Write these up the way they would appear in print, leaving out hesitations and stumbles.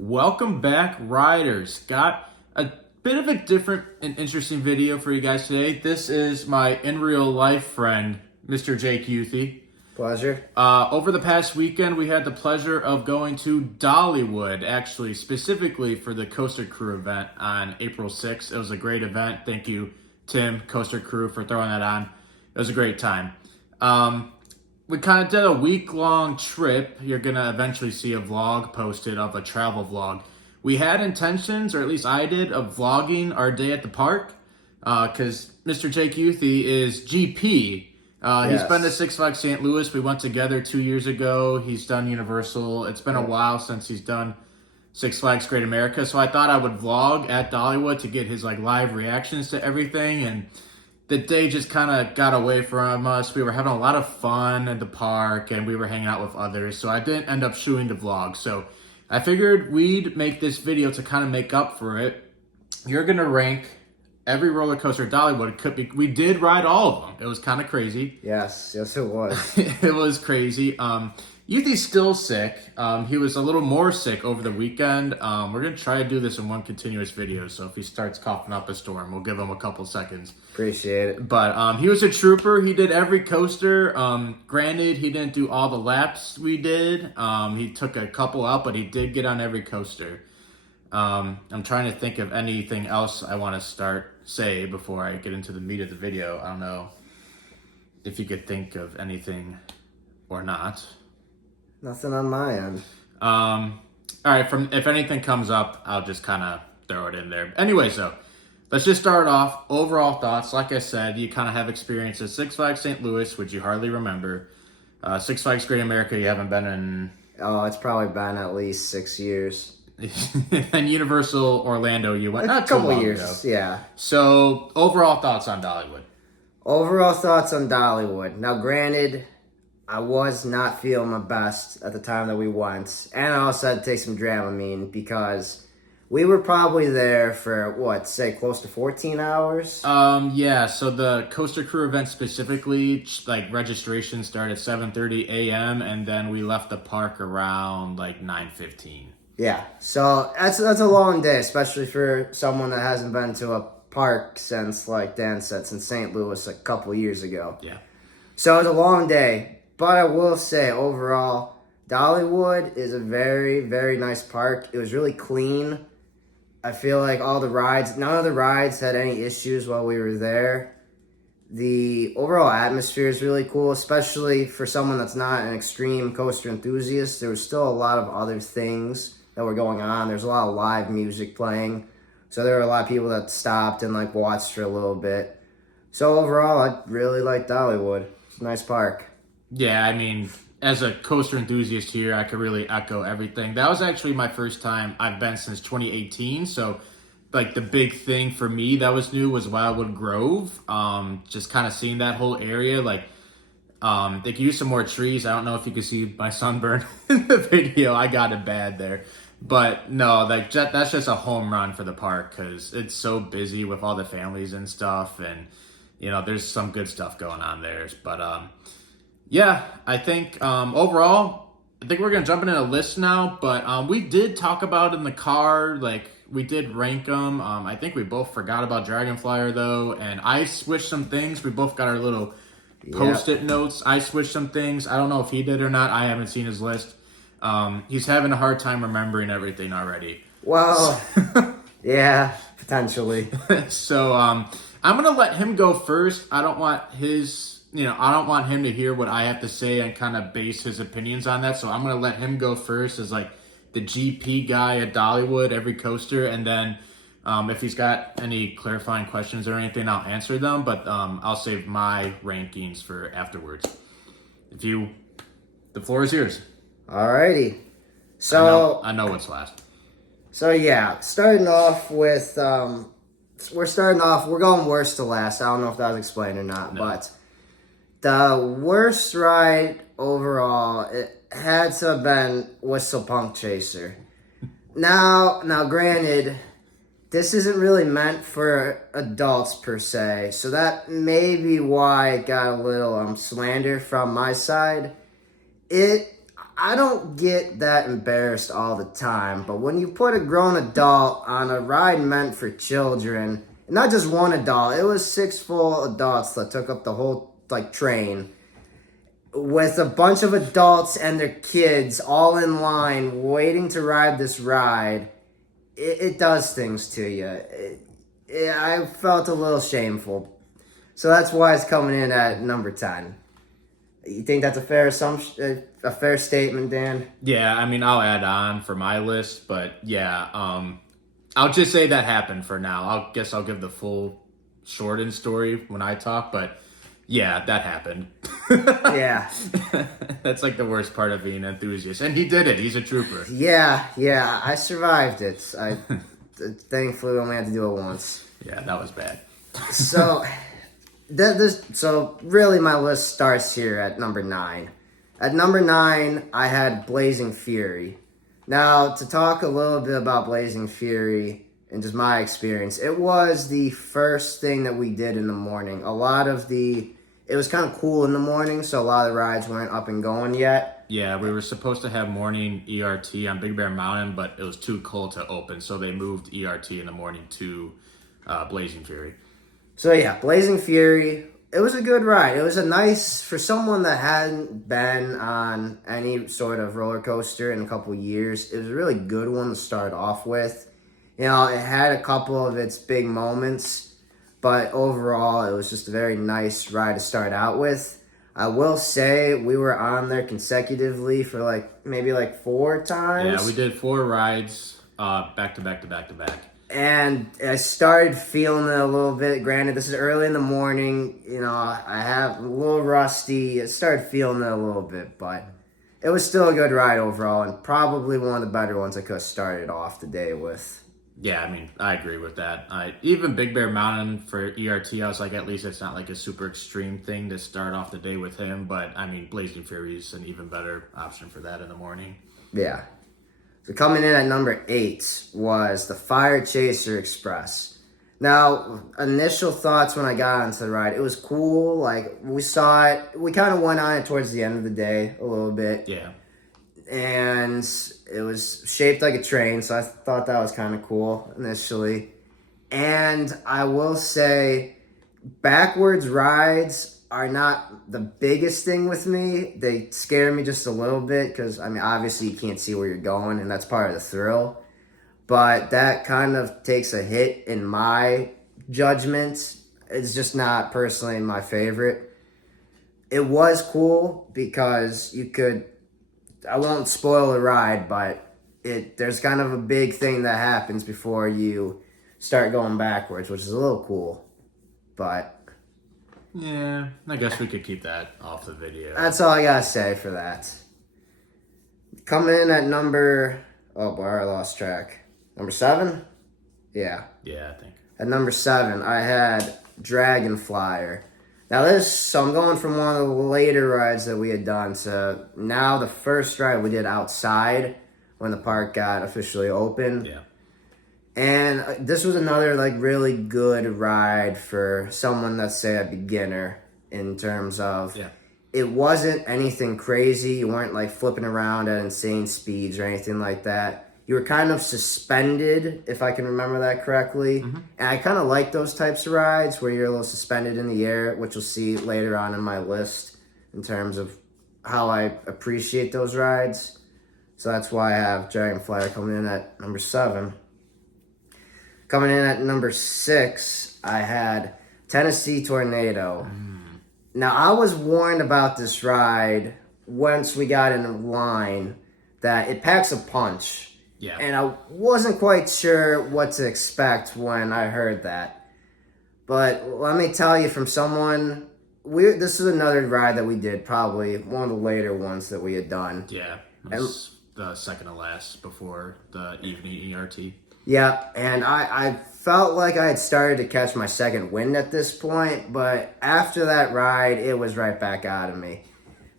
Welcome back, riders. Got a bit of a different and interesting video for you guys today. This is my in real life friend, Mr. Jake Youthy. Pleasure. Over the past weekend, we had the pleasure of going to Dollywood, actually, specifically for the Coaster Crew event on April 6th. It was a great event. Thank you, Tim, Coaster Crew, for throwing that on. It was a great time. We kind of did a week-long trip. You're going to eventually see a vlog posted of a travel vlog. We had intentions, or at least I did, of vlogging our day at the park because Mr. Jake Youthy is GP. He's been to Six Flags St. Louis. We went together 2 years ago. He's done Universal. It's been a while since he's done Six Flags Great America, so I thought I would vlog at Dollywood to get his live reactions to everything, and the day just kind of got away from us. We were having a lot of fun at the park, and we were hanging out with others, so I didn't end up shooting the vlog. So I figured we'd make this video to kind of make up for it. You're going to rank every roller coaster at Dollywood. We did ride all of them. It was kind of crazy. Yes, it was. It was crazy. Youthy's still sick. He was a little more sick over the weekend. We're going to try to do this in one continuous video, so if he starts coughing up a storm, we'll give him a couple seconds. Appreciate it. But he was a trooper. He did every coaster. Granted, he didn't do all the laps we did. He took a couple out, but he did get on every coaster. I'm trying to think of anything else I want to say before I get into the meat of the video. I don't know if you could think of anything or not. Nothing on my end. All right, if anything comes up, I'll just kind of throw it in there. Anyway, so let's just start off. Overall thoughts. Like I said, you kind of have experience at Six Flags St. Louis, which you hardly remember. Six Flags Great America, you haven't been in... Oh, it's probably been at least 6 years. And Universal Orlando, you went not a couple too long years, ago. yeah. So, overall thoughts on Dollywood? Overall thoughts on Dollywood. Now, granted, I was not feeling my best at the time that we went. And I also had to take some Dramamine because we were probably there for, close to 14 hours? Yeah, so the Coaster Crew event specifically, registration started at 7:30 a.m. and then we left the park around 9:15. Yeah, so that's a long day, especially for someone that hasn't been to a park since, like Dan said, since St. Louis a couple years ago. Yeah. So it was a long day, but I will say, overall, Dollywood is a very, very nice park. It was really clean. I feel like none of the rides had any issues while we were there. The overall atmosphere is really cool, especially for someone that's not an extreme coaster enthusiast. There was still a lot of other things that were going on. There's a lot of live music playing. So there were a lot of people that stopped and watched for a little bit. So overall, I really liked Dollywood. It's a nice park. Yeah, I mean, as a coaster enthusiast here, I could really echo everything. That was actually my first time I've been since 2018. So the big thing for me that was new was Wildwood Grove. Just kind of seeing that whole area. They could use some more trees. I don't know if you can see my sunburn in the video. I got it bad there. But no, that's just a home run for the park because it's so busy with all the families and stuff. And, there's some good stuff going on there. But, yeah, I think overall, I think we're going to jump into a list now. But we did talk about in the car, we did rank them. I think we both forgot about Dragonflyer, though. And I switched some things. We both got our little Post-it notes. I switched some things. I don't know if he did or not. I haven't seen his list. He's having a hard time remembering everything already. Well, yeah, potentially. So I'm gonna let him go first. I don't want I don't want him to hear what I have to say and kind of base his opinions on that. So I'm gonna let him go first as the GP guy at Dollywood, every coaster, and then if he's got any clarifying questions or anything, I'll answer them. But I'll save my rankings for afterwards. The floor is yours. Alrighty. So I know what's last. So yeah, starting off with we're going worst to last. I don't know if that was explained or not, but the worst ride overall, it had to have been Whistle Punk Chaser. Now granted, this isn't really meant for adults per se, so that may be why it got a little slander from my side. I don't get that embarrassed all the time, but when you put a grown adult on a ride meant for children, not just one adult, it was 6 full adults that took up the whole train, with a bunch of adults and their kids all in line waiting to ride this ride. It does things to you. I felt a little shameful. So that's why it's coming in at number 10. You think that's a fair assumption, a fair statement, Dan? Yeah, I mean, I'll add on for my list, but yeah, I'll just say that happened for now. I'll give the full shortened story when I talk, but yeah, that happened. Yeah. That's like the worst part of being an enthusiast. And he did it. He's a trooper. Yeah, I survived it. I thankfully only had to do it once. Yeah, that was bad. So, so really my list starts here at number 9. At number 9, I had Blazing Fury. Now, to talk a little bit about Blazing Fury and just my experience, it was the first thing that we did in the morning. It was kind of cool in the morning, so a lot of the rides weren't up and going yet. Yeah, we were supposed to have morning ERT on Big Bear Mountain, but it was too cold to open, so they moved ERT in the morning to Blazing Fury. So yeah, Blazing Fury, it was a good ride. It was a nice, for someone that hadn't been on any sort of roller coaster in a couple years, it was a really good one to start off with. You know, it had a couple of its big moments, but overall, it was just a very nice ride to start out with. I will say we were on there consecutively for maybe 4 times. Yeah, we did 4 rides back to back to back to back. And I started feeling it a little bit. Granted, this is early in the morning. You know, I have a little rusty. I started feeling it a little bit, but it was still a good ride overall, and probably one of the better ones I could have started off the day with. Yeah, I mean, I agree with that. Even Big Bear Mountain for ERT, I was like, at least it's not like a super extreme thing to start off the day with him. But, I mean, Blazing Fury is an even better option for that in the morning. Yeah. So coming in at number 8 was the Fire Chaser Express. Now, initial thoughts when I got onto the ride, it was cool. We saw it. We kind of went on it towards the end of the day a little bit. Yeah. And it was shaped like a train, so I thought that was kind of cool initially. And I will say, backwards rides are not the biggest thing with me. They scare me just a little bit because, I mean, obviously you can't see where you're going, and that's part of the thrill. But that kind of takes a hit in my judgment. It's just not personally my favorite. It was cool because you could... I won't spoil the ride, but there's kind of a big thing that happens before you start going backwards, which is a little cool. But yeah, I guess we could keep that off the video. That's all I gotta say for that. Coming in at number... Oh boy, I lost track. Number 7? Yeah. Yeah, I think. At number 7, I had Dragon Flyer. Now so I'm going from one of the later rides that we had done to now the first ride we did outside when the park got officially opened. Yeah. And this was another really good ride for someone that's, say, a beginner in terms of... Yeah. It wasn't anything crazy. You weren't flipping around at insane speeds or anything like that. You were kind of suspended, if I can remember that correctly. Mm-hmm. And I kind of like those types of rides where you're a little suspended in the air, which you'll see later on in my list in terms of how I appreciate those rides. So that's why I have Dragon Flyer coming in at number 7. Coming in at number 6, I had Tennessee Tornado. Now, I was warned about this ride once we got in line that it packs a punch. Yeah. And I wasn't quite sure what to expect when I heard that. But let me tell you from someone, this is another ride that we did, probably one of the later ones that we had done. Yeah, it was the second to last before the evening ERT. Yeah, and I felt like I had started to catch my second wind at this point, but after that ride, it was right back out of me.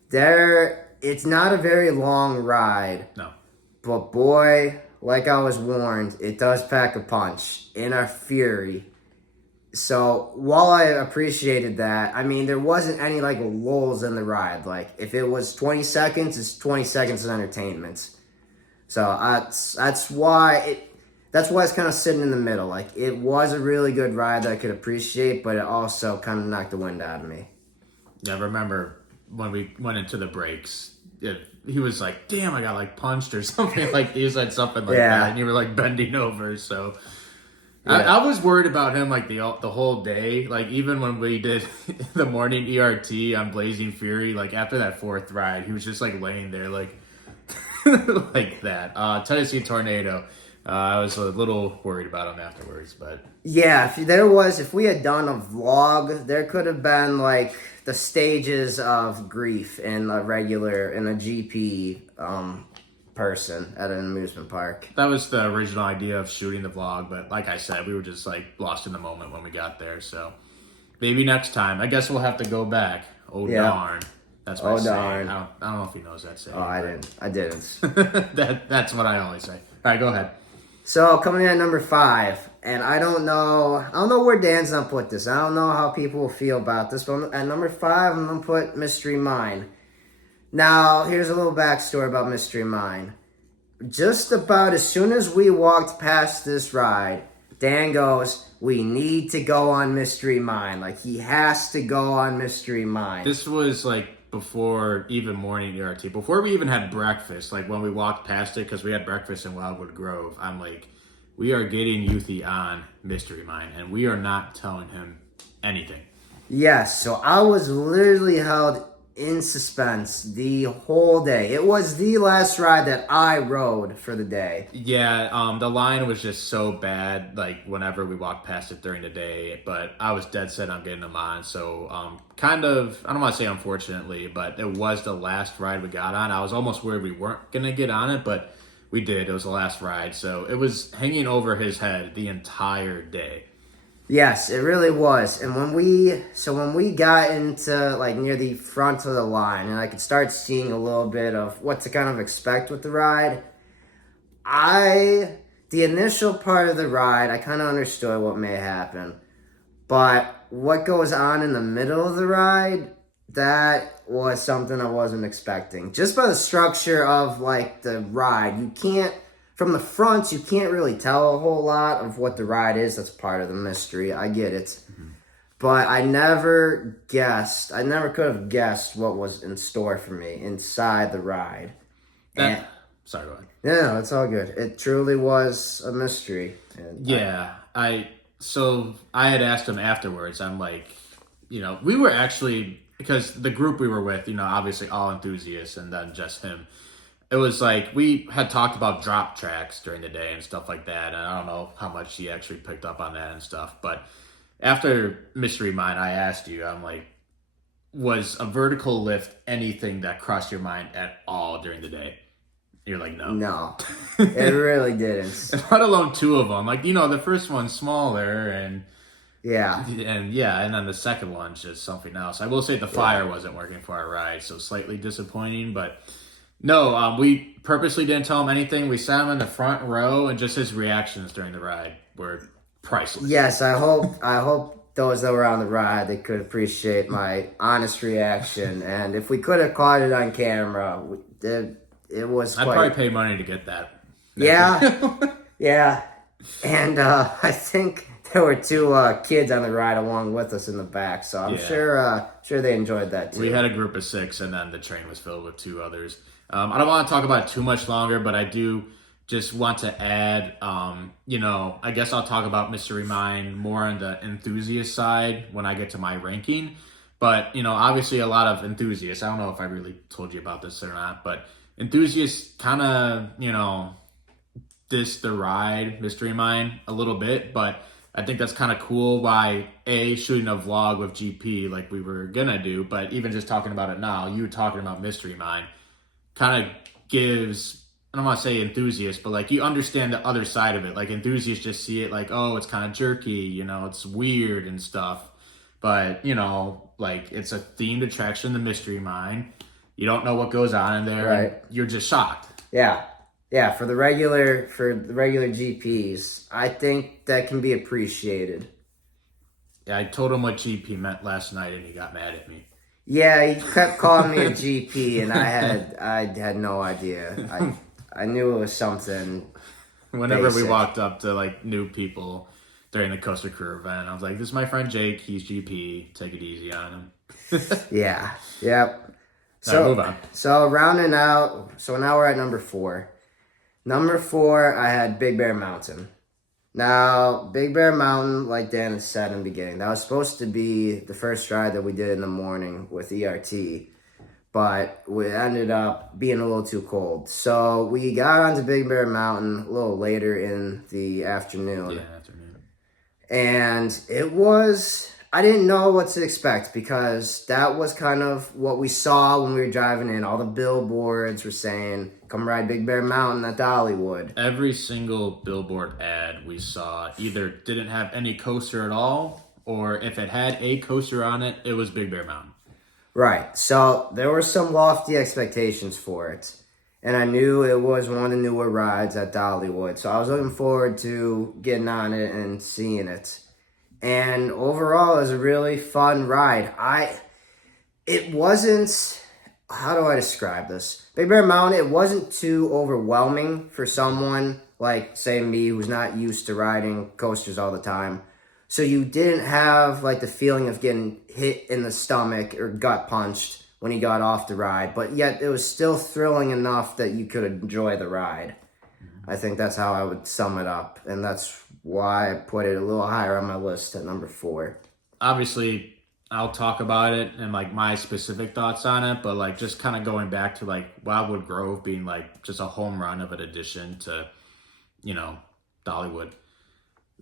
It's not a very long ride. No. But boy, like I was warned, it does pack a punch. In our fury, So while I appreciated that, I mean, there wasn't any like lulls in the ride. Like if it was 20 seconds, it's 20 seconds of entertainment. So that's why it's kind of sitting in the middle. Like it was a really good ride that I could appreciate, but it also kind of knocked the wind out of me. Yeah, I remember when we went into the breaks, he was like, damn, I got like punched or something. Like he said something like Yeah. that. And you were like bending over. So Yeah. I was worried about him like the whole day. Like even when we did the morning ERT on Blazing Fury, like after that fourth ride, he was just like laying there like like that. Tennessee Tornado. I was a little worried about him afterwards, but Yeah, if we had done a vlog, there could have been like the stages of grief in a GP person at an amusement park. that was the original idea of shooting the vlog. But like I said, we were just like lost in the moment when we got there. So maybe next time. I guess we'll have to go back. Oh Yeah. darn! That's my Oh, saying. darn. I don't know if he knows that saying. Oh, I didn't. That's what I always say. All right, go ahead. So coming in at number 5, and I don't know where Dan's gonna put this. I don't know how people will feel about this, but at number 5, I'm gonna put Mystery Mine. Now, here's a little backstory about Mystery Mine. Just about as soon as we walked past this ride, Dan goes, "We need to go on Mystery Mine." Like he has to go on Mystery Mine. This was like before even morning ERT, before we even had breakfast. Like when we walked past it, because we had breakfast in Wildwood Grove, I'm like, we are getting Youthy on Mystery Mine, and we are not telling him anything. Yes, so I was literally held in suspense the whole day. It was the last ride that I rode for the day. Yeah, the line was just so bad, like, whenever we walked past it during the day, but I was dead set on getting them on, so, kind of, I don't want to say unfortunately, but it was the last ride we got on. I was almost worried we weren't going to get on it, but we did. It was the last ride, so it was hanging over his head the entire day. Yes, it really was. And when we got into like near the front of the line and I could start seeing a little bit of what to kind of expect with the ride, the initial part of the ride, I kind of understood what may happen. But what goes on in the middle of the ride, that was something I wasn't expecting. Just by the structure of like the ride, from the front, you can't really tell a whole lot of what the ride is. That's part of the mystery. I get it. Mm-hmm. But I never could have guessed what was in store for me inside the ride. Sorry, go ahead. No, it's all good. It truly was a mystery. So I had asked him afterwards, I'm like, we were actually, because the group we were with, obviously all enthusiasts and then just him. It was like we had talked about drop tracks during the day and stuff like that. And I don't know how much he actually picked up on that and stuff. But after Mystery Mine, I asked you, I'm like, was a vertical lift anything that crossed your mind at all during the day? You're like, no. No, it really didn't. Let alone 2 of them. Like, the first one's smaller and then the second one's just something else. I will say the fire wasn't working for our ride, so slightly disappointing, but no, we purposely didn't tell him anything. We sat him in the front row, and just his reactions during the ride were priceless. Yes, I hope those that were on the ride, they could appreciate my honest reaction. And if we could have caught it on camera, it was I'd probably pay money to get that. Yeah, yeah. And I think there were 2 kids on the ride along with us in the back, so I'm sure they enjoyed that too. We had a group of 6, and then the train was filled with 2 others. I don't want to talk about it too much longer, but I do just want to add, I guess I'll talk about Mystery Mine more on the enthusiast side when I get to my ranking. But, obviously a lot of enthusiasts, I don't know if I really told you about this or not, but enthusiasts kind of, diss the ride, Mystery Mine, a little bit, but I think that's kind of cool by shooting a vlog with GP like we were gonna do, but even just talking about it now, you talking about Mystery Mine kind of gives, I don't want to say enthusiasts, but like you understand the other side of it. Like enthusiasts just see it like, oh, it's kind of jerky, it's weird and stuff. But, like it's a themed attraction, the Mystery Mine. You don't know what goes on in there. Right. You're just shocked. Yeah. Yeah, for the regular GPs, I think that can be appreciated. Yeah, I told him what GP meant last night, and he got mad at me. Yeah, he kept calling me a GP, and I had no idea. I knew it was something Whenever we basic. walked up to like new people during the Coaster Crew event, I was like, "This is my friend Jake. He's GP. Take it easy on him." Yeah, yep. All right, move on. So rounding out, so now we're at number 4. Number 4, I had Big Bear Mountain. Now, Big Bear Mountain, like Dan had said in the beginning, that was supposed to be the first ride that we did in the morning with ERT, but we ended up being a little too cold. So we got onto Big Bear Mountain a little later in the afternoon. Yeah, afternoon. And it was, I didn't know what to expect because that was kind of what we saw when we were driving in. All the billboards were saying, come ride Big Bear Mountain at Dollywood. Every single billboard ad we saw either didn't have any coaster at all, or if it had a coaster on it, it was Big Bear Mountain. Right. So there were some lofty expectations for it. And I knew it was one of the newer rides at Dollywood. So I was looking forward to getting on it and seeing it. And overall, it was a really fun ride. It wasn't, how do I describe this? Big Bear Mountain, it wasn't too overwhelming for someone like, say, me, who's not used to riding coasters all the time. So you didn't have like the feeling of getting hit in the stomach or gut punched when you got off the ride, but yet it was still thrilling enough that you could enjoy the ride. I think that's how I would sum it up, and that's why I put it a little higher on my list at number 4. Obviously, I'll talk about it and like my specific thoughts on it, but like just kind of going back to like Wildwood Grove being like just a home run of an addition to, Dollywood.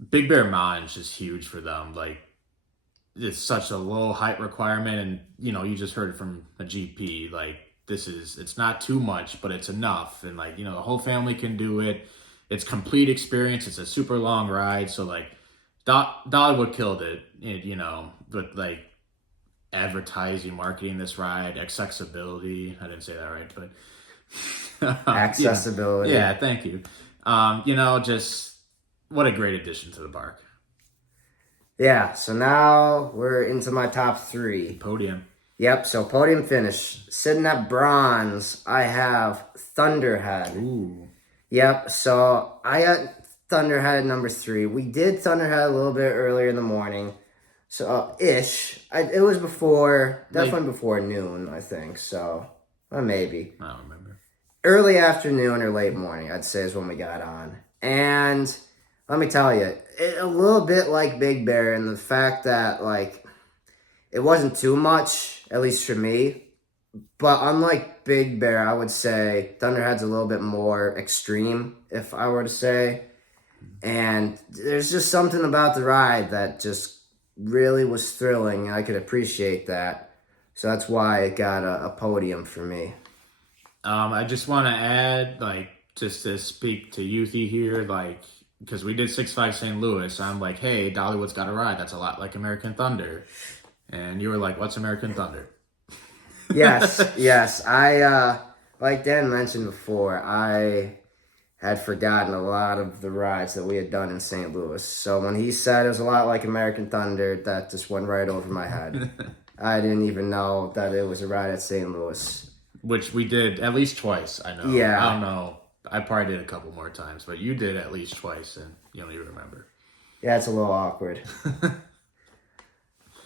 Big Bear Mountain is just huge for them. Like, it's such a low height requirement, and you just heard it from a GP. Like, it's not too much, but it's enough, and like the whole family can do it. It's complete experience. It's a super long ride, so like Dollywood killed it. With like advertising, marketing this ride, accessibility. I didn't say that right, but Accessibility. Yeah, thank you. Just what a great addition to the park. Yeah, so now we're into my top 3. Podium. Yep, so podium finish. Sitting at bronze, I have Thunderhead. Ooh. Yep, so I got Thunderhead at number 3. We did Thunderhead a little bit earlier in the morning. So, it was definitely before noon, I think, so, maybe. I don't remember. Early afternoon or late morning, I'd say, is when we got on. And let me tell you, a little bit like Big Bear in the fact that, like, it wasn't too much, at least for me. But unlike Big Bear, I would say Thunderhead's a little bit more extreme, if I were to say. And there's just something about the ride that just really was thrilling, and I could appreciate that. So that's why it got a podium for me. I just want to add, like, just to speak to Youthy here, like, because we did 6 Flags St. Louis, I'm like, hey, Dollywood's got a ride that's a lot like American Thunder. And you were like, what's American Thunder? Yes. I, like Dan mentioned before, I had forgotten a lot of the rides that we had done in St. Louis. So when he said it was a lot like American Thunder, that just went right over my head. I didn't even know that it was a ride at St. Louis. Which we did at least twice, I know. Yeah. I don't know. I probably did a couple more times, but you did at least twice, and you don't even remember. Yeah, it's a little awkward.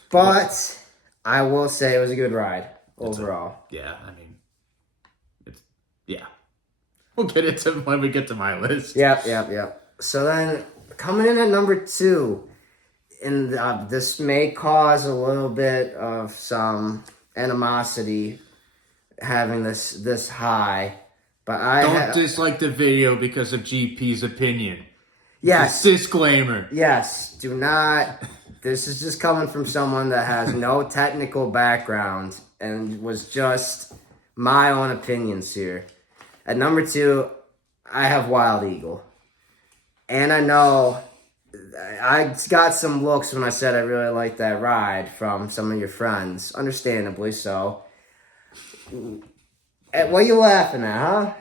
But I will say it was a good ride overall. Yeah. We'll get into it when we get to my list. Yep. So then, coming in at number 2, and this may cause a little bit of some animosity having this high, but Don't dislike the video because of GP's opinion. Yes. Disclaimer. Yes, do not. This is just coming from someone that has no technical background and was just my own opinions here. At number 2, I have Wild Eagle. And I know I got some looks when I said I really liked that ride from some of your friends. Understandably so. What are you laughing at, huh?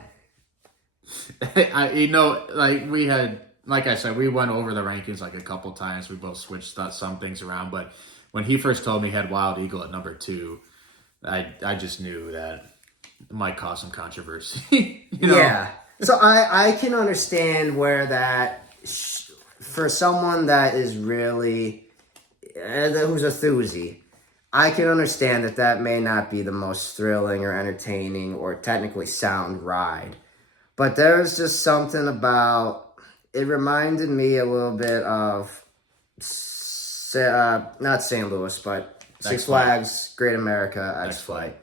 Like we had like I said, we went over the rankings like a couple times. We both switched some things around, but when he first told me he had Wild Eagle at number 2, I just knew that it might cause some controversy. Yeah. So I can understand where that, for someone that is really, who's a thuzy, I can understand that may not be the most thrilling or entertaining or technically sound ride. But there's just something about, it reminded me a little bit of, not St. Louis, but Six Flags Great America X-Flight.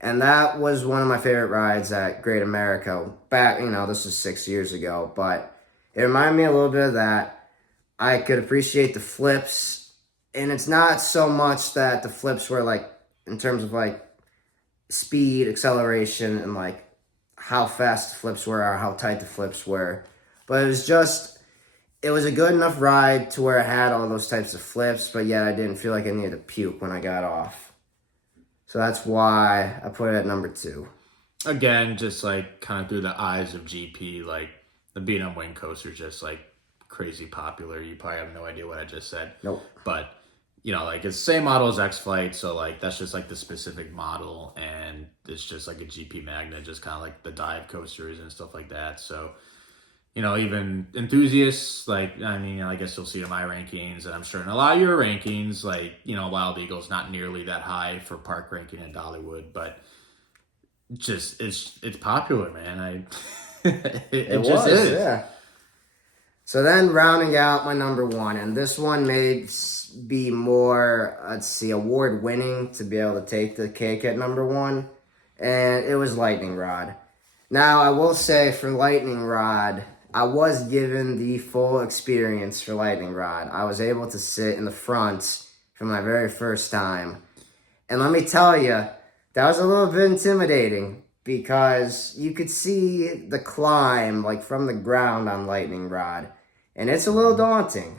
And that was one of my favorite rides at Great America. Back, this was 6 years ago, but it reminded me a little bit of that. I could appreciate the flips, and it's not so much that the flips were like, in terms of like speed, acceleration, and like how fast the flips were or how tight the flips were. But it was a good enough ride to where it had all those types of flips, but yet I didn't feel like I needed to puke when I got off. So that's why I put it at number 2. Again, just like kind of through the eyes of GP, like the B&M Wing Coaster is just like crazy popular. You probably have no idea what I just said. Nope. But, like it's the same model as X-Flight, so like that's just like the specific model, and it's just like a GP magnet, just kind of like the dive coasters and stuff like that. So, even enthusiasts, like, I guess you'll see in my rankings, and I'm sure in a lot of your rankings, like, Wild Eagle's not nearly that high for park ranking in Dollywood, but just, it's popular, man. It just is. Yeah. So then rounding out my number 1, and this one may be more, award-winning to be able to take the cake at number 1, and it was Lightning Rod. Now, I will say for Lightning Rod, I was given the full experience for Lightning Rod. I was able to sit in the front for my very first time. And let me tell you, that was a little bit intimidating because you could see the climb like from the ground on Lightning Rod. And it's a little daunting.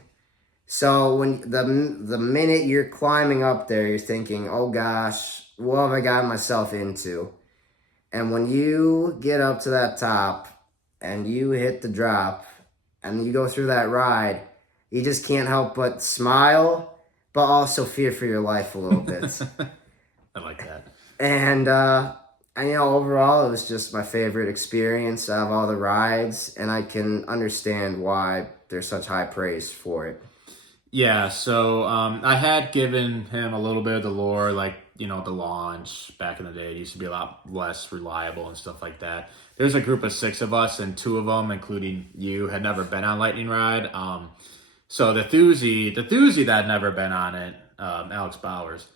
So when the minute you're climbing up there, you're thinking, oh gosh, what have I gotten myself into? And when you get up to that top, and you hit the drop, and you go through that ride, you just can't help but smile, but also fear for your life a little bit. I like that. And overall, it was just my favorite experience out of all the rides, and I can understand why there's such high praise for it. Yeah, so I had given him a little bit of the lore, like, the launch back in the day. It used to be a lot less reliable and stuff like that. There's a group of 6 of us, and 2 of them, including you, had never been on Lightning Ride. So the Thuzy that had never been on it, Alex Bowers,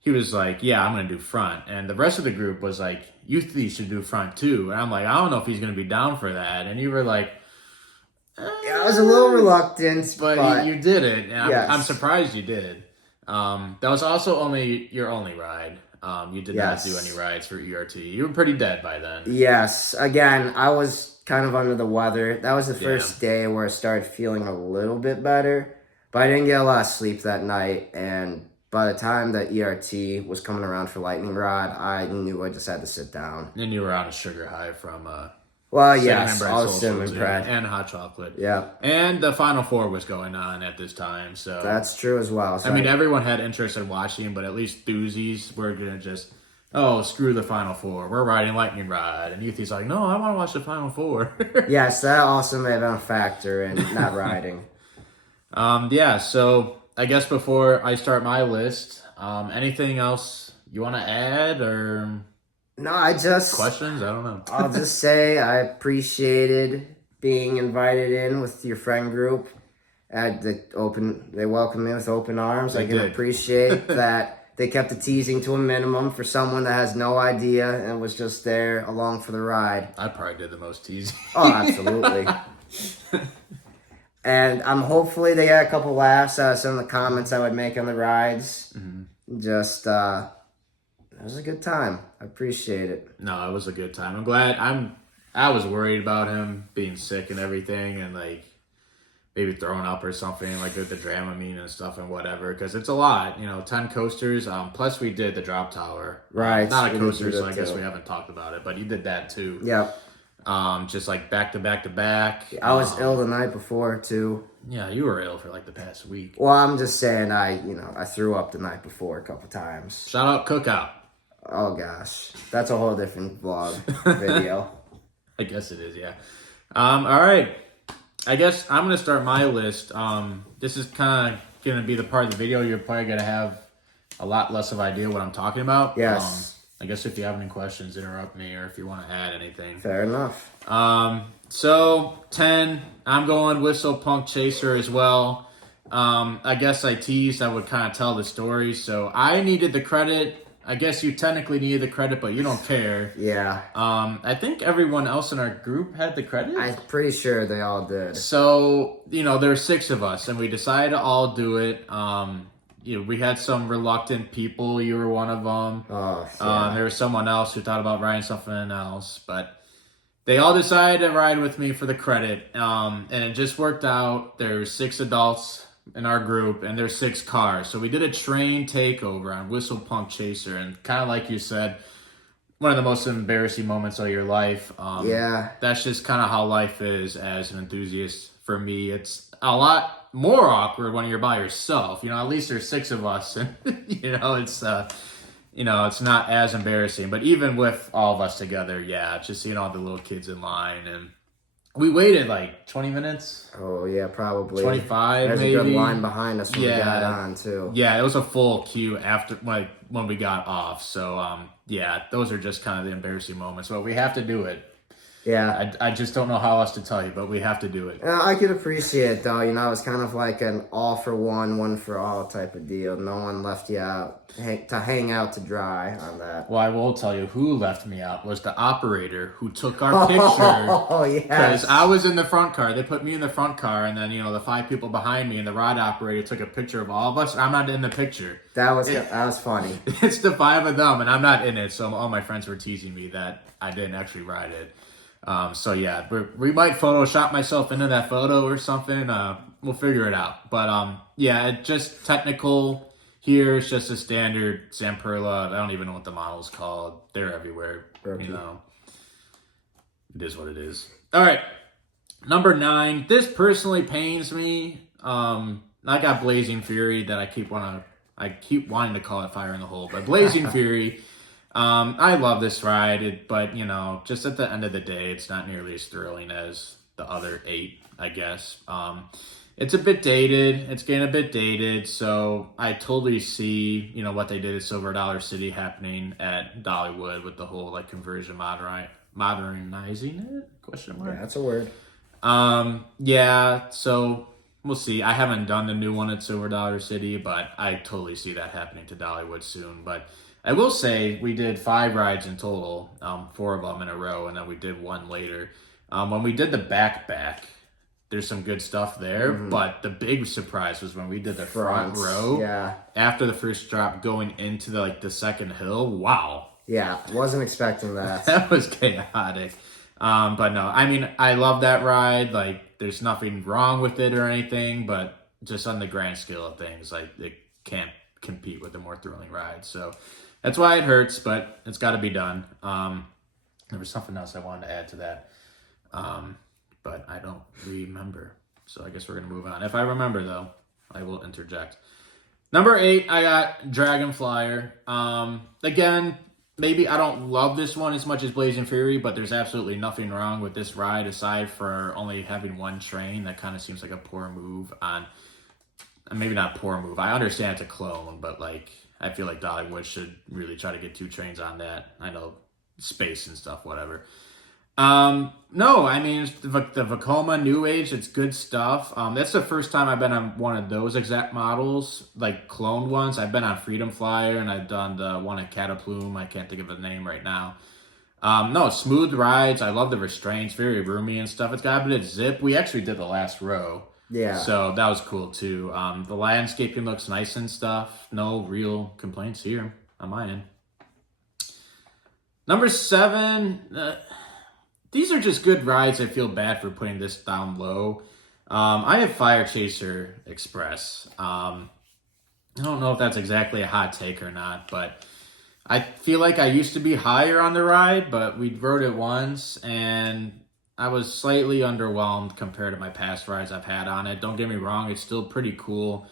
he was like, yeah, I'm going to do front. And the rest of the group was like, you three should do front too. And I'm like, I don't know if he's going to be down for that. And you were like, I was a little reluctant, but you did it, and yes. I'm surprised you did. That was also your only ride. You did not do any rides for ERT. You were pretty dead by then. Yes. Again, I was kind of under the weather. That was the first day where I started feeling a little bit better, but I didn't get a lot of sleep that night, and by the time that ERT was coming around for Lightning Rod, I knew I just had to sit down. And you were on a sugar high from yes, all cinnamon bread and hot chocolate. Yeah, and the Final Four was going on at this time, so that's true as well. So everyone had interest in watching, but at least Thuzies were gonna just, screw the Final Four. We're riding Lightning Rod, and Youthy's like, no, I want to watch the Final Four. Yes, that also may have been a factor in not riding. So I guess before I start my list, anything else you want to add or? No, questions? I don't know. I'll just say I appreciated being invited in with your friend group. They welcomed me with open arms. I can appreciate that they kept the teasing to a minimum for someone that has no idea and was just there along for the ride. I probably did the most teasing. Oh, absolutely. And hopefully they got a couple laughs out of some of the comments I would make on the rides. Mm-hmm. It was a good time. I appreciate it. No, it was a good time. I'm glad. I was worried about him being sick and everything, and like maybe throwing up or something, like with the Dramamine and stuff and whatever, because it's a lot. 10 coasters. Plus we did the drop tower. Right. Not a coaster, so I guess we haven't talked about it, but you did that too. Yep. just like back to back to back. I was ill the night before too. Yeah, you were ill for like the past week. Well, I'm just saying I threw up the night before a couple times. Shout out Cookout. Oh gosh, that's a whole different vlog video. I guess it is, yeah. All right. I guess I'm gonna start my list. This is kind of gonna be the part of the video you're probably gonna have a lot less of idea what I'm talking about. Yes. I guess if you have any questions, interrupt me, or if you want to add anything. Fair enough. So 10, I'm going Whistle Punk Chaser as well. I guess I teased I would kind of tell the story, so I needed the credit. I guess you technically needed the credit, but you don't care. Yeah. I think everyone else in our group had the credit. I'm pretty sure they all did. So, there's 6 of us, and we decided to all do it. We had some reluctant people. You were one of them. Oh, yeah. There was someone else who thought about riding something else, but they all decided to ride with me for the credit. And it just worked out. There's 6 adults in our group, and there's 6 cars. So we did a train takeover on Whistle Punk Chaser, and kind of like you said, one of the most embarrassing moments of your life. Yeah. That's just kind of how life is as an enthusiast. For me, it's a lot more awkward when you're by yourself. At least there's 6 of us, and it's it's not as embarrassing. But even with all of us together, yeah, just seeing all the little kids in line, and we waited like 20 minutes. Oh yeah, probably 25. There's maybe. a good line behind us when we got on too. Yeah, it was a full queue after when we got off. So yeah, those are just kind of the embarrassing moments. But we have to do it. Yeah. I just don't know how else to tell you, but we have to do it. I could appreciate it though. It was kind of like an all for one, one for all type of deal. No one left you out to hang out to dry on that. Well, I will tell you who left me out was the operator who took our picture. Oh, yeah. Because I was in the front car. They put me in the front car, and then, the 5 people behind me and the ride operator took a picture of all of us. I'm not in the picture. That was funny. It's the 5 of them, and I'm not in it. So all my friends were teasing me that I didn't actually ride it. So yeah, we might Photoshop myself into that photo or something. We'll figure it out. But yeah, it just technical here. It's just a standard Zamperla. I don't even know what the model's called. They're everywhere. Brokey. It is what it is. All right, number 9. This personally pains me. I got Blazing Fury that I keep wanting to call it Fire in the Hole, but Blazing Fury. I love this ride, but just at the end of the day, it's not nearly as thrilling as the other 8, I guess. It's a bit dated. It's getting a bit dated, so I totally see, what they did at Silver Dollar City happening at Dollywood with the whole conversion modernizing it? Question mark. Yeah, that's a word. Yeah, so we'll see. I haven't done the new one at Silver Dollar City, but I totally see that happening to Dollywood soon. But I will say we did 5 rides in total, 4 of them in a row, and then we did 1 later. When we did the back, there's some good stuff there, but the big surprise was when we did the front row. Yeah. After the first drop, going into the second hill. Wow. Yeah, wasn't expecting that. That was chaotic. But no, I mean, I love that ride. There's nothing wrong with it or anything, but just on the grand scale of things, it can't compete with the more thrilling rides. So that's why it hurts, but it's got to be done. There was something else I wanted to add to that, but I don't remember. So I guess we're going to move on. If I remember, though, I will interject. Number 8, I got Dragon Flyer. Again, maybe I don't love this one as much as Blazing Fury, but there's absolutely nothing wrong with this ride aside for only having 1 train. That kind of seems like a poor move on... Maybe not poor move. I understand it's a clone, but I feel like Dollywood should really try to get 2 trains on that. I know space and stuff, whatever. No, I mean, the Vekoma New Age, it's good stuff. That's the first time I've been on one of those exact models, cloned ones. I've been on Freedom Flyer, and I've done the one at Cataplume. I can't think of the name right now. No, smooth rides. I love the restraints, very roomy and stuff. It's got a bit of zip. We actually did the last row. Yeah. So that was cool too. The landscaping looks nice and stuff. No real complaints here on my end. Number 7, these are just good rides. I feel bad for putting this down low. I have Fire Chaser Express. I don't know if that's exactly a hot take or not, but I feel like I used to be higher on the ride, but we rode it once, and I was slightly underwhelmed compared to my past rides I've had on it. Don't get me wrong, it's still pretty cool.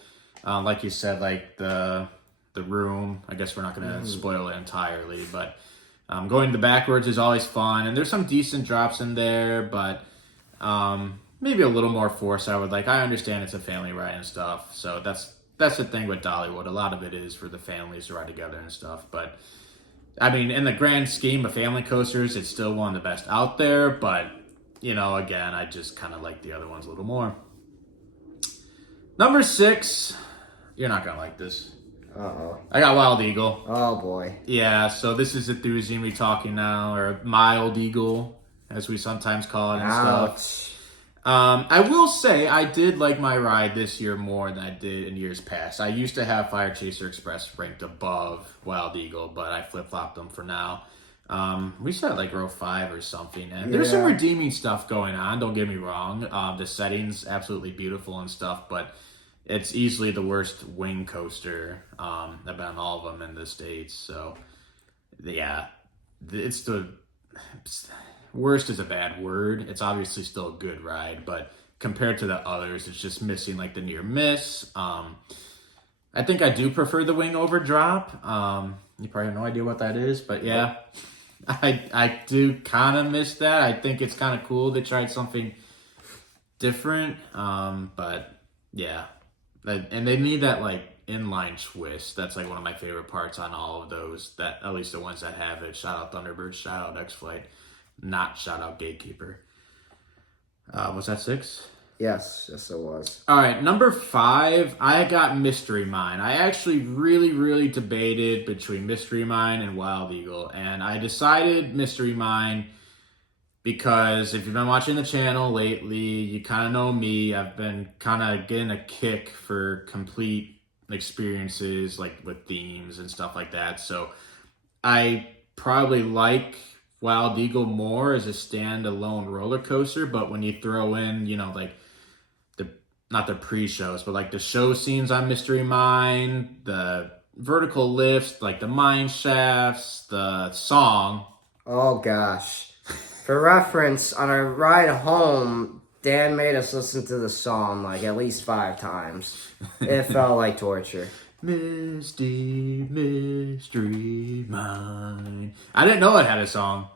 Like you said, like the room. I guess we're not going to spoil it entirely, but going to the backwards is always fun, and there's some decent drops in there, but maybe a little more force I would like. I understand it's a family ride and stuff, so that's the thing with Dollywood. A lot of it is for the families to ride together and stuff, but I mean, in the grand scheme of family coasters, it's still one of the best out there, but you know, again, I just kind of like the other ones a little more. Number 6, you're not gonna like this. Uh-oh. I got Wild Eagle. Oh, boy. Yeah, so this is enthusiast we talking now, or Mild Eagle, as we sometimes call it and stuff. I will say I did like my ride this year more than I did in years past. I used to have Fire Chaser Express ranked above Wild Eagle, but I flip-flopped them for now. We started like row 5 or something, and there's some redeeming stuff going on, don't get me wrong. The setting's absolutely beautiful and stuff, but it's easily the worst wing coaster. I've been on all of them in the States, so yeah, it's the worst is a bad word. It's obviously still a good ride, but compared to the others, it's just missing like the near miss. I think I do prefer the wing over drop. You probably have no idea what that is, but yeah, I do kind of miss that. I think it's kind of cool they tried something different, but yeah. And they need that like inline twist. That's like one of my favorite parts on all of those. That at least the ones that have it. Shout out Thunderbird. Shout out X-Flight. Not shout out Gatekeeper. Was that 6? Yes, it was. All right, number 5. I got Mystery Mine. I actually really debated between Mystery Mine and Wild Eagle, and I decided Mystery Mine. Because if you've been watching the channel lately, you kind of know me. I've been kind of getting a kick for complete experiences, like with themes and stuff like that. So I probably like Wild Eagle more as a standalone roller coaster. But when you throw in, you know, like not the pre-shows, but like the show scenes on Mystery Mine, the vertical lifts, like the mine shafts, the song. Oh, gosh. For reference, on our ride home, Dan made us listen to the song like at least 5 times. It felt like torture. Mystery Mine. I didn't know it had a song.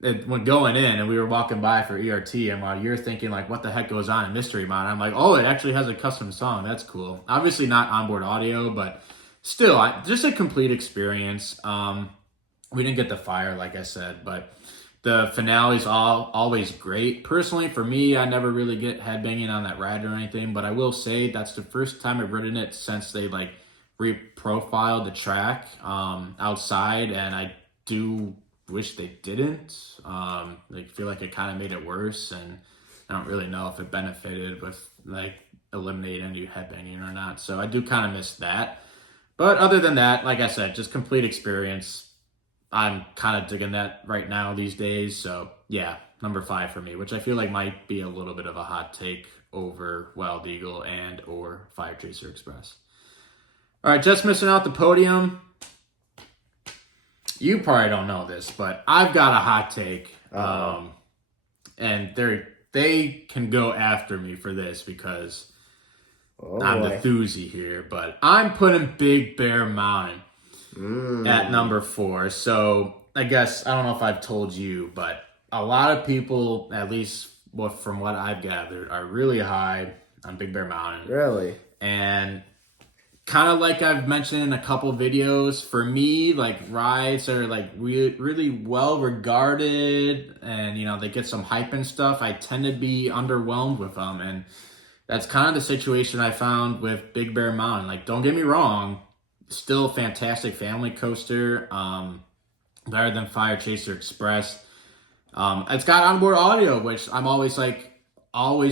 When going in and we were walking by for ERT, and while you're thinking like, what the heck goes on in Mystery Mine? I'm like, oh, it actually has a custom song. That's cool. Obviously not onboard audio, but still, just a complete experience. We didn't get the fire, like I said, but the finale's always great. Personally, for me, I never really get headbanging on that ride or anything, but I will say that's the first time I've ridden it since they like reprofiled the track outside, and I do wish they didn't. I feel like it kind of made it worse, and I don't really know if it benefited with like eliminating you headbanging or not. So I do kind of miss that. But other than that, like I said, just complete experience. I'm kind of digging that right now these days. So yeah, number 5 for me, which I feel like might be a little bit of a hot take over Wild Eagle and or Fire Chaser Express. All right, just missing out the podium. You probably don't know this, but I've got a hot take. And they can go after me for this because I'm the enthusiast here. But I'm putting Big Bear Mountain at number 4. So I guess, I don't know if I've told you, but a lot of people, at least from what I've gathered, are really high on Big Bear Mountain. Really? And kind of like I've mentioned in a couple videos, for me, like rides that are like really well regarded and, you know, they get some hype and stuff, I tend to be underwhelmed with them. And that's kind of the situation I found with Big Bear Mountain. Like, don't get me wrong, still a fantastic family coaster, better than Fire Chaser Express. It's got onboard audio, which I'm always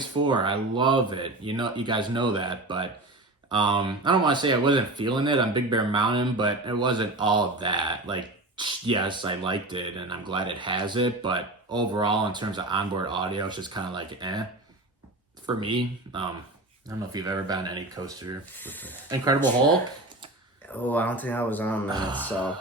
for. I love it. You know, you guys know that, but I don't want to say I wasn't feeling it on Big Bear Mountain, but it wasn't all of that. Like, yes, I liked it, and I'm glad it has it, but overall, in terms of onboard audio, it's just kind of like, for me. I don't know if you've ever been on any coaster with Incredible Hulk. Oh, I don't think I was on that, so.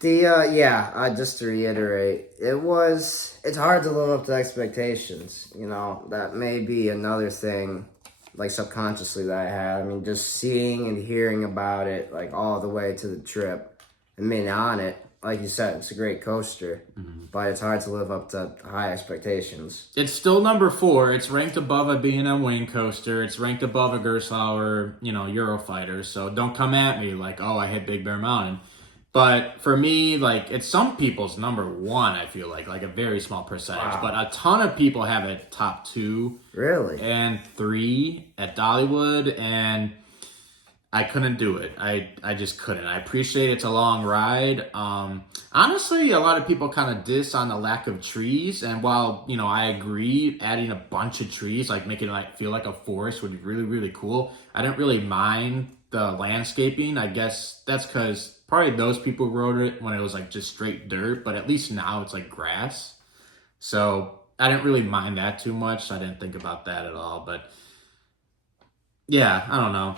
Just to reiterate, it's hard to live up to expectations. That may be another thing, like subconsciously that I had. I mean, just seeing and hearing about it, like all the way to the trip and being on it, like you said, it's a great coaster, but it's hard to live up to high expectations. It's still number 4. It's ranked above a B&M Wing coaster. It's ranked above a Gerstlauer, Eurofighter. So don't come at me like, oh, I hit Big Bear Mountain. But for me, like, it's some people's number 1, I feel like a very small percentage. Wow. But a ton of people have it top 2. Really? And 3 at Dollywood, and I couldn't do it. I just couldn't. I appreciate it's a long ride. Honestly, a lot of people kind of diss on the lack of trees, and while, I agree adding a bunch of trees, like making it feel like a forest would be really, really cool, I didn't really mind the landscaping. I guess that's because probably those people rode it when it was just straight dirt, but at least now it's grass. So I didn't really mind that too much. I didn't think about that at all, but yeah, I don't know.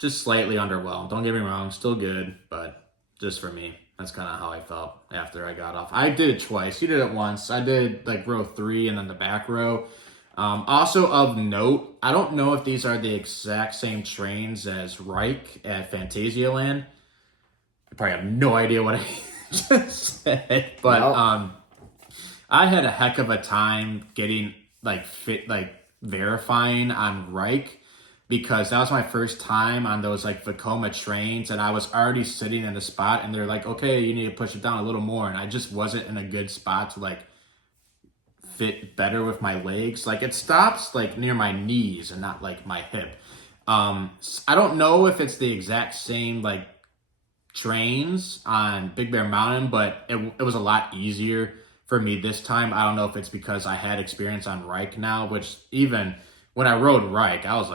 Just slightly underwhelmed. Don't get me wrong, still good, but just for me, that's kind of how I felt after I got off. I did it twice. You did it once. I did row 3 and then the back row. Also of note, I don't know if these are the exact same trains as Reich at Phantasialand. I probably have no idea what I just said, but Nope. I had a heck of a time getting verifying on Reich, because that was my first time on those Vekoma trains, and I was already sitting in the spot, and they're like, okay, you need to push it down a little more, and I just wasn't in a good spot to fit better with my legs. It stops near my knees and not my hip. I don't know if it's the exact same trains on Big Bear Mountain, but it was a lot easier for me this time. I don't know if it's because I had experience on Reich now, which even when I rode Reich, I was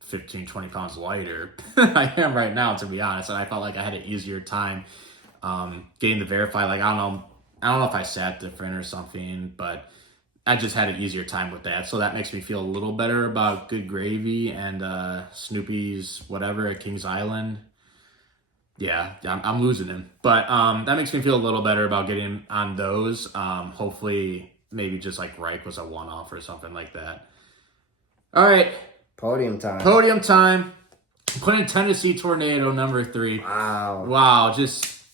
15, 20 pounds lighter I am right now, to be honest. And I felt like I had an easier time getting to verify. I don't know if I sat different or something, but I just had an easier time with that. So that makes me feel a little better about Good Gravy and Snoopy's whatever at Kings Island. Yeah, I'm losing him. But that makes me feel a little better about getting on those. Hopefully, maybe just Reich was a one-off or something like that. All right. Podium time. Podium time. Putting Tennessee Tornado number 3. Wow, just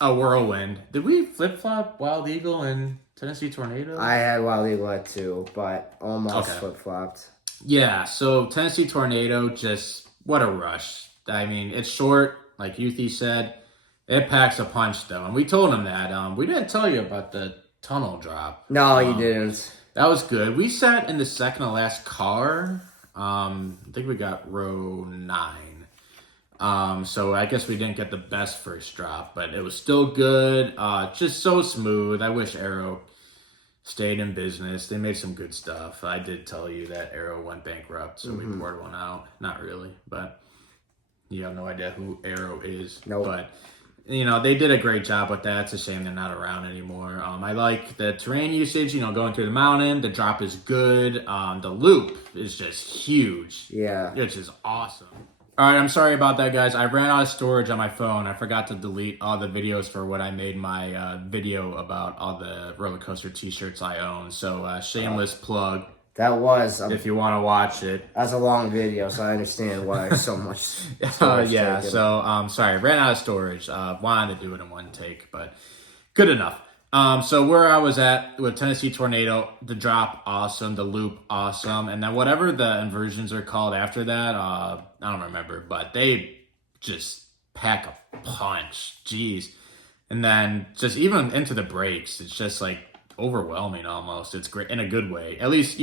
a whirlwind. Did we flip-flop Wild Eagle and Tennessee Tornado? I had Wild Eagle at 2, but almost flip-flopped. Yeah, so Tennessee Tornado, just what a rush. I mean, it's short, like Youthy said. It packs a punch, though, and we told him that. We didn't tell you about the tunnel drop. No, you didn't. That was good. We sat in the second to last car. I think we got row 9. So I guess we didn't get the best first drop, but it was still good. Just so smooth. I wish Arrow stayed in business. They made some good stuff. I did tell you that Arrow went bankrupt, so we poured one out. Not really, but you have no idea who Arrow is. Nope. But they did a great job with that. It's a shame they're not around anymore. I like the terrain usage, going through the mountain. The drop is good. The loop is just huge. Yeah. Which is awesome. All right, I'm sorry about that, guys. I ran out of storage on my phone. I forgot to delete all the videos for what I made my video about all the roller coaster t-shirts I own. So shameless plug. That was If you want to watch it. That's a long video, so I understand why so much. Yeah, so sorry, ran out of storage. Wanted to do it in one take, but good enough. So where I was at with Tennessee Tornado, the drop awesome, the loop awesome, and then whatever the inversions are called after that, I don't remember, but they just pack a punch. Jeez. And then just even into the brakes, it's just overwhelming almost. It's great in a good way. At least,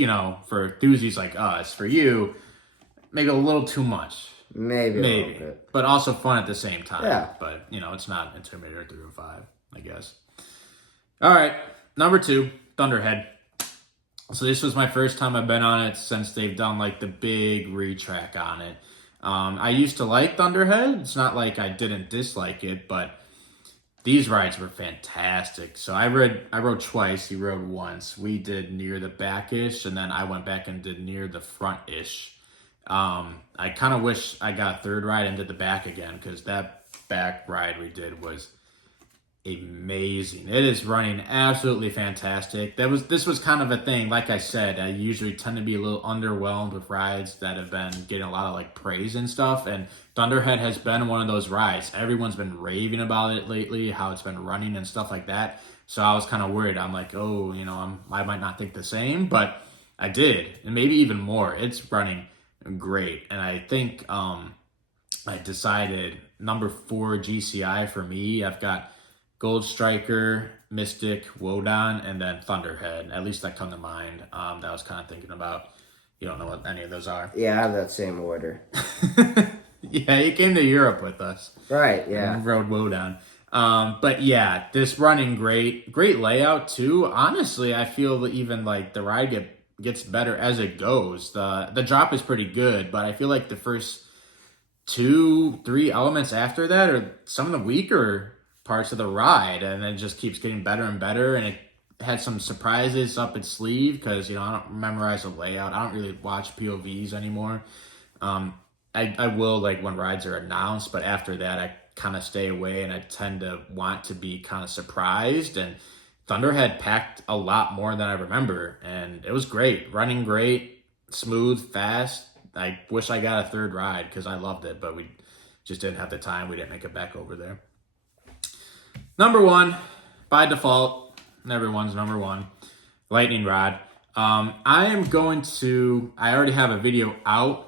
for enthusiasts like us. For you, maybe a little too much. Maybe. A little bit. But also fun at the same time. Yeah. But, it's not Intimidator 305, I guess. All right, number 2, Thunderhead. So this was my first time I've been on it since they've done the big retrack on it. I used to like Thunderhead. It's not like I didn't dislike it, but these rides were fantastic. So I rode twice. He rode once. We did near the back-ish, and then I went back and did near the front-ish. I kind of wish I got a third ride and did the back again, because that back ride we did was amazing. It is running absolutely fantastic. This was kind of a thing. Like I said, I usually tend to be a little underwhelmed with rides that have been getting a lot of like praise and stuff. And Thunderhead has been one of those rides. Everyone's been raving about it lately, how it's been running and stuff like that. So I was kind of worried. I'm like, oh, I might not think the same, but I did, and maybe even more. It's running great, and I think I decided number 4 GCI for me. I've got Gold Striker, Mystic, Wodan, and then Thunderhead. At least that come to mind. That I was kind of thinking about. You don't know what any of those are. Yeah, I have that same order. Yeah, he came to Europe with us. Right, yeah. And rode Wodan. But yeah, this running great layout too. Honestly, I feel that even like the ride gets better as it goes. The drop is pretty good, but I feel like the first 2-3 elements after that are some of the weaker parts of the ride, and then it just keeps getting better and better. And it had some surprises up its sleeve because I don't memorize the layout. I don't really watch POVs anymore. I will like when rides are announced, but after that I kind of stay away, and I tend to want to be kind of surprised. And Thunderhead packed a lot more than I remember, and it was great, running great, smooth, fast. I wish I got a third ride because I loved it, but we just didn't have the time. We didn't make it back over there. Number 1, by default, everyone's number 1, Lightning Rod. I already have a video out.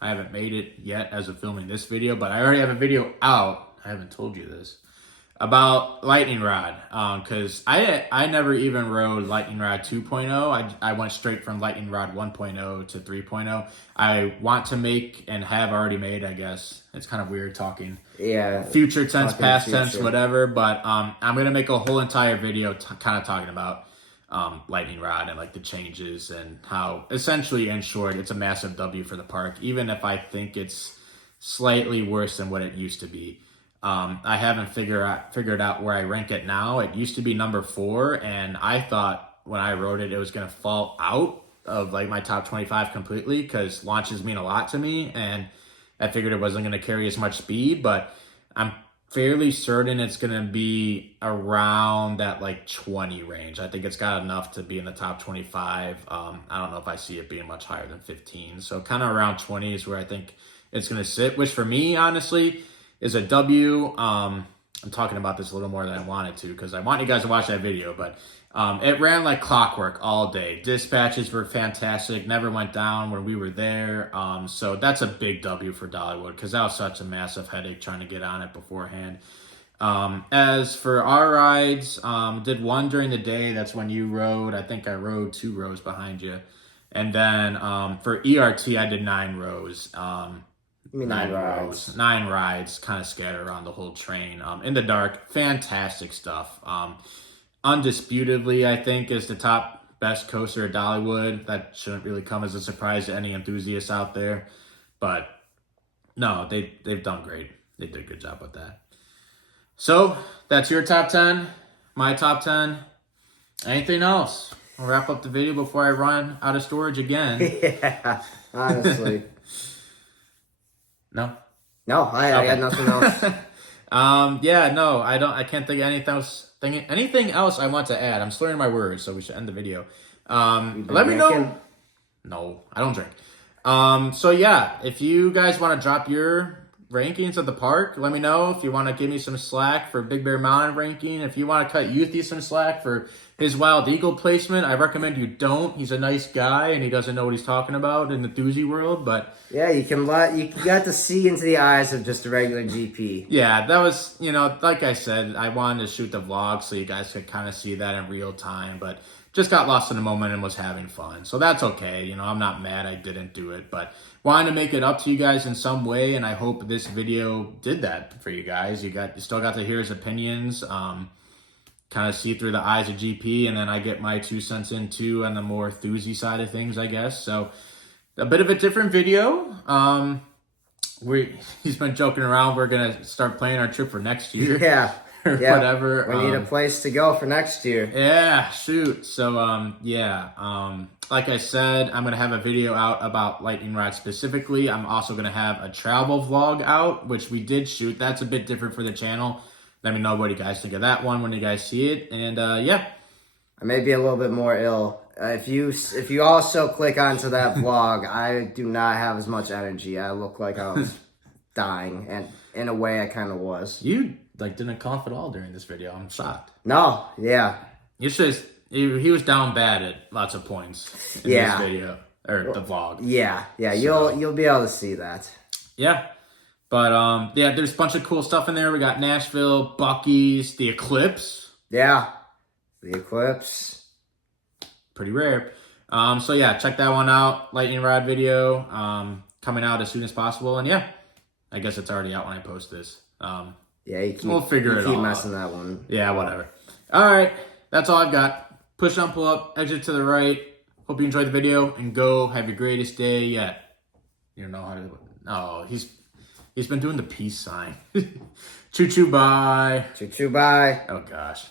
I haven't made it yet as of filming this video, but I already have a video out. I haven't told you this. About Lightning Rod, because I never even rode Lightning Rod 2.0. I went straight from Lightning Rod 1.0 to 3.0. I want to make and have already made, I guess. It's kind of weird talking. Yeah. Future tense, past tense, whatever. But I'm going to make a whole entire video kind of talking about Lightning Rod and like the changes and how essentially, in short, it's a massive W for the park, even if I think it's slightly worse than what it used to be. I haven't figured out where I rank it now. It used to be number 4, and I thought when I wrote it, it was going to fall out of like my top 25 completely because launches mean a lot to me, and I figured it wasn't going to carry as much speed, but I'm fairly certain it's going to be around that like 20 range. I think it's got enough to be in the top 25. I don't know if I see it being much higher than 15. So kind of around 20 is where I think it's going to sit, which for me, honestly, is a W. I'm talking about this a little more than I wanted to because I want you guys to watch that video, but it ran like clockwork all day. Dispatches were fantastic, never went down when we were there. So that's a big W for Dollywood because that was such a massive headache trying to get on it beforehand. As for our rides, did 1 during the day. That's when you rode. I think I rode 2 rows behind you. And then for ERT, I did 9 rows. 9 rides. 9 rides, kind of scattered around the whole train. In the dark, fantastic stuff. Undisputably, I think, is the top best coaster at Dollywood. That shouldn't really come as a surprise to any enthusiasts out there. But no, they've done great. They did a good job with that. So that's your top 10, my top 10. Anything else? I'll wrap up the video before I run out of storage again. Yeah, honestly. No? No, I got nothing else. Yeah, no, I can't think of anything else I want to add. I'm slurring my words, so we should end the video. Let me know. No, I don't drink. So yeah, if you guys want to drop your rankings of the park, let me know. If you want to give me some slack for Big Bear Mountain ranking, if you want to cut Youthy some slack for his Wild Eagle placement, I recommend you don't. He's a nice guy and he doesn't know what he's talking about in the Thuzy world, but yeah, you got to see into the eyes of just a regular GP. Yeah, that was, like I said, I wanted to shoot the vlog so you guys could kind of see that in real time, but just got lost in the moment and was having fun. So that's okay. I'm not mad I didn't do it, but wanted to make it up to you guys in some way, and I hope this video did that for you guys. You still got to hear his opinions, kind of see through the eyes of GP, and then I get my 2 cents in too on the more Thuzy side of things, I guess. So a bit of a different video. He's been joking around. We're gonna start planning our trip for next year. Yeah. Or whatever. We need a place to go for next year. Yeah, shoot. So, like I said, I'm going to have a video out about Lightning Rod specifically. I'm also going to have a travel vlog out, which we did shoot. That's a bit different for the channel. Let me know what you guys think of that one when you guys see it. And yeah. I may be a little bit more ill. If you also click onto that vlog, I do not have as much energy. I look like I was dying, and in a way I kind of was. You didn't cough at all during this video. I'm shocked. No, yeah. He was down bad at lots of points in this video or the vlog. Yeah. You'll be able to see that. Yeah. But yeah, there's a bunch of cool stuff in there. We got Nashville, Buc-ee's, the Eclipse. Yeah. The Eclipse. Pretty rare. So yeah, check that one out. Lightning rod video coming out as soon as possible. And yeah, I guess it's already out when I post this. Yeah, we'll figure it all out. Keep messing that one. Yeah, whatever. All right, that's all I've got. Push down, pull up, exit to the right. Hope you enjoyed the video and go have your greatest day yet. You don't know how to. Oh, he's been doing the peace sign. Choo choo bye. Choo choo bye. Oh gosh.